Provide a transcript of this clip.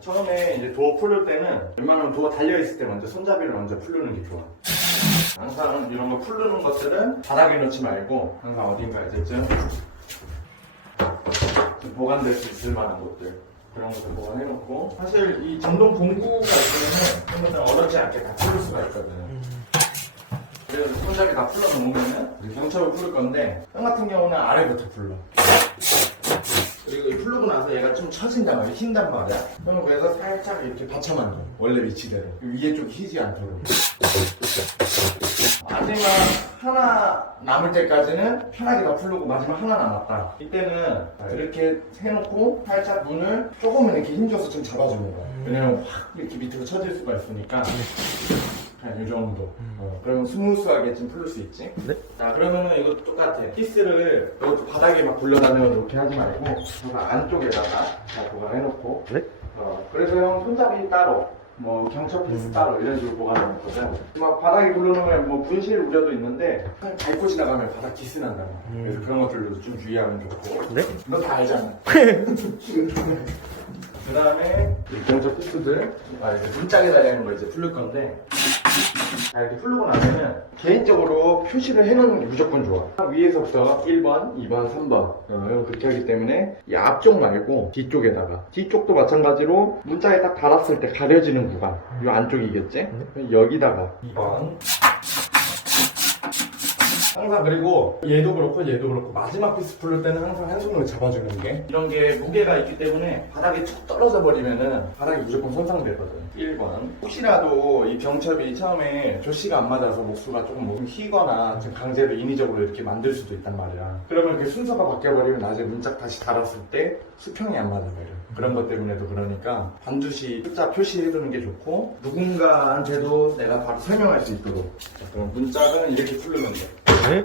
처음에 이제 도어 풀을 때는 웬만하면 도어 달려있을 때 먼저 손잡이를 먼저 풀르는 게 좋아. 항상 이런 거 풀르는 것들은 바닥에 놓지 말고 항상 어딘가 이제쯤 좀 보관될 수 있을 만한 곳들 그런 것들 보관해놓고 사실 이 전동 공구가 있으면은 생각보다 어렵지 않게 다 풀을 수가 있거든. 그래서 손잡이 다 풀러 놓으면은 경첩을 풀을 건데 형 같은 경우는 아래부터 풀러. 그리고 이 풀르고 나서 얘가 좀 처진단 말이야, 흰단 말이야. 그러면 그래서 살짝 이렇게 받쳐만 줘. 원래 위치대로. 위에 쪽 휘지 않도록. 마지막 하나 남을 때까지는 편하게 다 풀르고 마지막 하나 남았다. 이때는 이렇게 해놓고 살짝 문을 조금은 이렇게 힘줘서 좀 거야. 왜냐면 확 이렇게 밑으로 쳐질 수가 있으니까. 그냥 이 정도. 어, 그러면 스무스하게 좀 풀릴 수 있지. 네. 자, 그러면은 이거 똑같아. 피스를 이것도 바닥에 막 굴려다니면서 이렇게 하지 말고, 이거 안쪽에다가 다 보관해놓고. 네. 어, 그래서 형 손잡이 따로, 뭐 경첩 피스 따로 이런 식으로 보관해놓거든. 막 바닥에 굴려놓으면 뭐 분실 우려도 있는데, 그냥 밟고 지나가면 바닥 기스 난단 말이야. 그래서 그런 것들도 좀 주의하면 좋고. 네. 너 다 알잖아. 그 다음에 경첩 피스들, 아, 이제 문짝에 달려있는 거 이제 풀릴 건데, 자, 이렇게 풀고 나면은 개인적으로 표시를 해놓는 게 무조건 좋아. 위에서부터 1번, 2번, 3번. 어, 그렇게 하기 때문에 이 앞쪽 말고 뒤쪽에다가. 뒤쪽도 마찬가지로 문자에 딱 달았을 때 가려지는 구간. 이 안쪽이겠지? 여기다가 2번. 항상 그리고 얘도 그렇고 얘도 그렇고 마지막 피스 풀릴 때는 항상 한 손으로 잡아주는 게 이런 게 무게가 있기 때문에 바닥에 툭 떨어져 버리면은 바닥이 무조건 손상되거든. 1번. 혹시라도 이 병첩이 처음에 조씨가 안 맞아서 목수가 조금 뭐 휘거나 좀 강제로 인위적으로 이렇게 만들 수도 있단 말이야. 그러면 그 순서가 바뀌어버리면 나중에 문짝 다시 달았을 때 수평이 안 맞아버려 그런 것 때문에도 그러니까 반드시 숫자 표시해두는 게 좋고 누군가한테도 내가 바로 설명할 수 있도록. 자, 그럼 문짝은 이렇게 풀르면 돼 네.